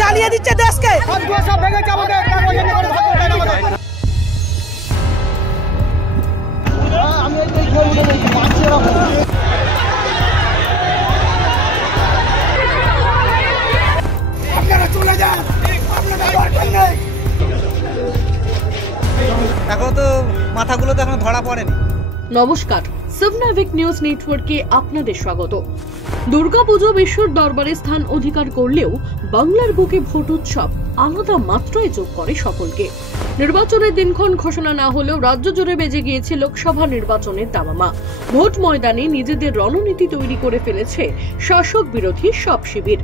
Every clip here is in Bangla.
জ্বালিয়ে দিচ্ছে দেশকে। এখন তো মাথাগুলো তো এখন ধরা পড়েনি। নমস্কার, সাবনাভিক নিউজ নেটওয়ার্কে আপনাদের স্বাগত। দুর্গাপুজো বিশ্বের দরবারে স্থান অধিকার করলেও বাংলার বুকে ভোট উৎসব আলাদা মাত্রায় যোগ করে সকলকে। নির্বাচনের দিনক্ষণ ঘোষণা না হলেও রাজ্য জুড়ে বেজে গিয়েছে লোকসভা নির্বাচনের দামামা। ভোট ময়দানে নিজেদের রণনীতি তৈরি করে ফেলেছে শাসক বিরোধী সব শিবির।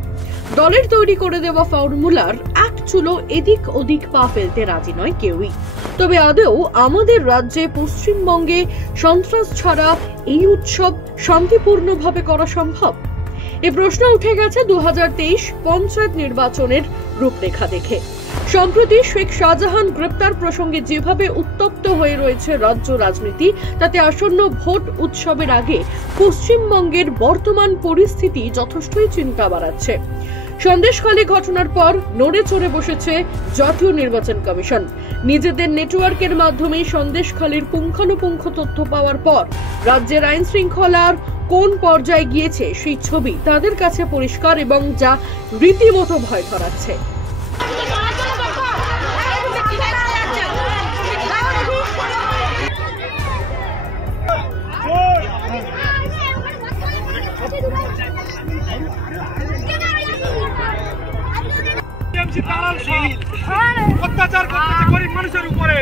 দলের তৈরি করে দেওয়া ফর্মুলার এক চুলো এদিক ওদিক পা ফেলতে রাজি নয় কেউই। তবে আদৌ আমাদের রাজ্যে পশ্চিমবঙ্গে সন্ত্রাস ছাড়া এই উৎসব শান্তিপূর্ণভাবে করা সম্ভব? এই প্রশ্ন উঠে গেছে 2023 পঞ্চায়েত নির্বাচনের রূপরেখা দেখে। সম্প্রতি শেখ শাহজাহান গ্রেপ্তার প্রসঙ্গে যেভাবে উত্তপ্ত হয়ে রয়েছে রাজ্য রাজনীতি, তাতে আসন্ন ভোট উৎসবের আগে পশ্চিমবঙ্গের বর্তমান পরিস্থিতি যথেষ্টই চিন্তা বাড়াচ্ছে। সন্দেশখালী ঘটনার পর নড়ে চড়ে বসেছে জাতীয় নির্বাচন কমিশন। নিজেদের নেটওয়ার্কের মাধ্যমে সন্দেশখালীর পুঙ্খানুপুঙ্খ তথ্য পাওয়ার পর রাজ্যের আইন শৃঙ্খলার কোন পর্যায়ে গিয়েছে সেই ছবি তাদের কাছে পরিষ্কার এবং যা রীতিমতো ভয় ধরাচ্ছে। অত্যাচার করতেছে গরিব মানুষের উপরে।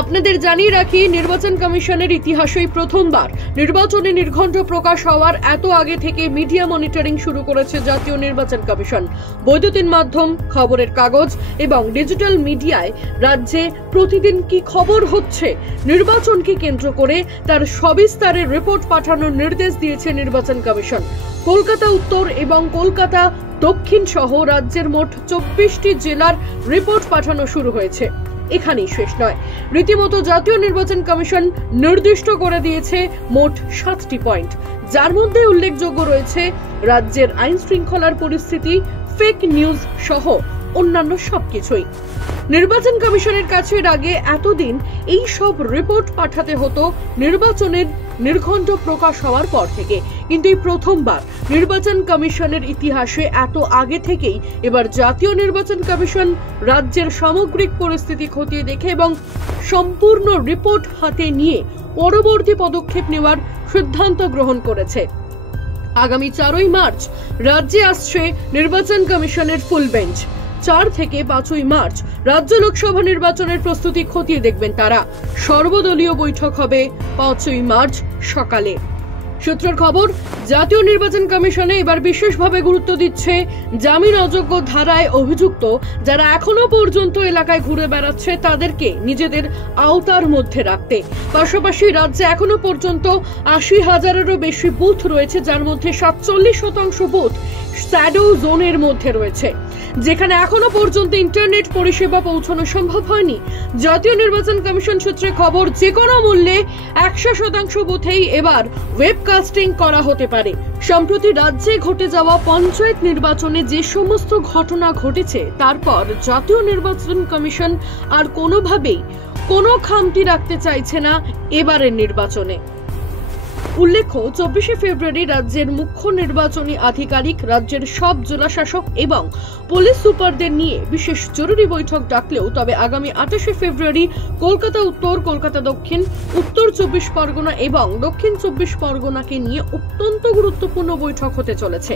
আপনাদের জানিয়ে রাখি, নির্বাচন কমিশনের ইতিহাসেই প্রথমবার নির্বাচনে নির্ঘণ্ট প্রকাশ হওয়ার এত আগে থেকে মিডিয়া মনিটরিং শুরু করেছে জাতীয় নির্বাচন কমিশন। বৈদ্যুতিন মাধ্যম, খবরের কাগজ এবং ডিজিটাল মিডিয়ায় রাজ্যে প্রতিদিন কি খবর হচ্ছে, নির্বাচনকে কেন্দ্র করে তার সবিস্তারে রিপোর্ট পাঠানোর নির্দেশ দিয়েছে নির্বাচন কমিশন। কলকাতা উত্তর এবং কলকাতা দক্ষিণ সহ রাজ্যের মোট 24টি জেলার রিপোর্ট পাঠানো শুরু হয়েছে। এখানেই শেষ নয়, রীতিমতো জাতীয় নির্বাচন কমিশন নির্দিষ্ট করে দিয়েছে মোট 7টি পয়েন্ট, যার মধ্যে উল্লেখযোগ্য রয়েছে রাজ্যের আইন শৃঙ্খলার পরিস্থিতি, ফেক নিউজ সহ অন্যান্য সবকিছুই। নির্বাচন কমিশনের কাছে এর আগে এতদিন এই সব রিপোর্ট পাঠাতে হতো নির্বাচনের নির্ঘণ্ট প্রকাশ হওয়ার পর থেকে, কিন্তু এই প্রথমবার নির্বাচন কমিশনের ইতিহাসে এত আগে থেকেই এবার জাতীয় নির্বাচন কমিশন রাজ্যের সামগ্রিক পরিস্থিতি খতিয়ে দেখে এবং সম্পূর্ণ রিপোর্ট হাতে নিয়ে পরবর্তী পদক্ষেপ নেওয়ার সিদ্ধান্ত গ্রহণ করেছে। আগামী 4ই মার্চ রাজ্যে আসছে নির্বাচন কমিশনের ফুল বেঞ্চ। 4 থেকে 5ই মার্চ রাজ্য লোকসভা নির্বাচনের প্রস্তুতি খতিয়ে দেখবেন তারা। সর্বদলীয় বৈঠক হবে 5ই মার্চ সকালে। সূত্রের খবর, জাতীয় নির্বাচন কমিশনে এবার বিশেষভাবে গুরুত্ব দিচ্ছে জামিন অযোগ্য ধারায় অভিযুক্ত যারা এখনো পর্যন্ত এলাকায় ঘুরে বেড়াচ্ছে তাদেরকে নিজেদের আওতার মধ্যে রাখতে। পাশাপাশি রাজ্যে এখনো পর্যন্ত 80,000-এরও বেশি বুথ রয়েছে, যার মধ্যে 47% বুথ শ্যাডো জোনের মধ্যে রয়েছে, যেখানে এখনো পর্যন্ত ইন্টারনেট পরিষেবা পৌঁছানো সম্ভব হয়নি। জাতীয় নির্বাচন কমিশন সূত্রে খবর, যে কোনো মূল্যে 100% বুথেই এবার ওয়েবকাস্টিং করা হতে পারে। সম্প্রতি রাজ্যে ঘটে যাওয়া পঞ্চায়েত নির্বাচনে যে সমস্ত ঘটনা ঘটেছে, তারপর জাতীয় নির্বাচন কমিশন আর কোনোভাবেই কোনো খামতি রাখতে চাইছে না এবারের নির্বাচনে। উল্লেখ্য, 24শে ফেব্রুয়ারি রাজ্যের মুখ্য নির্বাচনী আধিকারিক রাজ্যের সব জেলা শাসক এবং পুলিশ সুপারদের নিয়ে বিশেষ জরুরি বৈঠক ডাকলেও তবে আগামী 28শে ফেব্রুয়ারি কলকাতা উত্তর, কলকাতা দক্ষিণ, উত্তর 24 পরগনা এবং দক্ষিণ 24 পরগনাকে নিয়ে অত্যন্ত গুরুত্বপূর্ণ বৈঠক হতে চলেছে।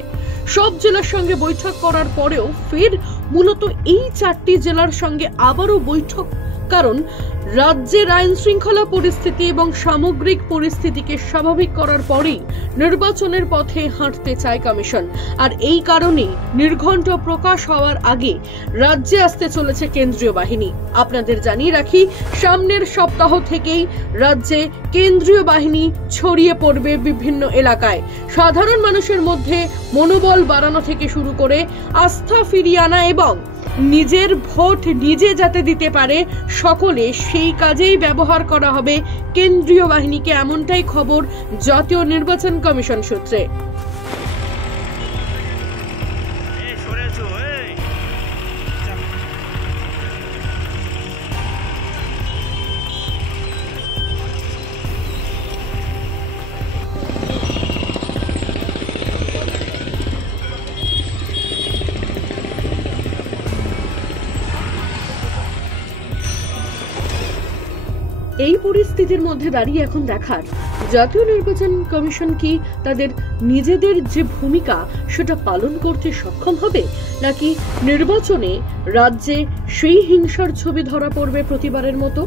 সব জেলার সঙ্গে বৈঠক করার পরেও ফের মূলত এই 4টি জেলার সঙ্গে আবারও বৈঠক, কারণ রাজ্যের আইন শৃঙ্খলা পরিস্থিতি এবং সামগ্রিক পরিস্থিতিকে স্বাভাবিক করার পরেই নির্বাচনের পথে হাঁটতে চায় কমিশন। আর এই কারণেই নির্ঘণ্ট প্রকাশ হওয়ার আগে রাজ্যে আসতে চলেছে কেন্দ্রীয় বাহিনী। আপনাদের জানিয়ে রাখি, সামনের সপ্তাহ থেকেই রাজ্যে কেন্দ্রীয় বাহিনী ছড়িয়ে পড়বে বিভিন্ন এলাকায়। সাধারণ মানুষের মধ্যে মনোবল বাড়ানো থেকে শুরু করে আস্থা ফিরিয়ে আনা এবং নিজের ভোট নিজে যাতে দিতে পারে সকলে, সেই কাজেই ব্যবহার করা হবে কেন্দ্রীয় বাহিনীকে, এমনটাই খবর জাতীয় নির্বাচন কমিশন সূত্রে। এই পরিস্থিতির মধ্যে দাঁড়িয়ে এখন দেখার জাতীয় নির্বাচন কমিশন কি তাদের নিজেদের যে ভূমিকা সেটা পালন করতে সক্ষম হবে, নাকি নির্বাচনে রাজ্যে সেই হিংসার ছবি ধরা পড়বে প্রতিবারের মতো।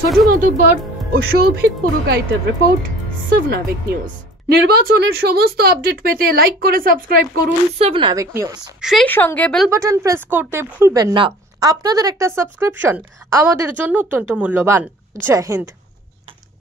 ছোট মাতব্বর ও সৌভিক পুরকাইতের রিপোর্ট, 7 নাবিক নিউজ। নির্বাচনের সমস্ত আপডেট পেতে লাইক করে সাবস্ক্রাইব করুন 7 নাবিক নিউজ। সেই সঙ্গে বেল বাটন প্রেস করতে ভুলবেন না। আপনাদের একটা সাবস্ক্রিপশন আমাদের জন্য অত্যন্ত মূল্যবান। জয় হিন্দ।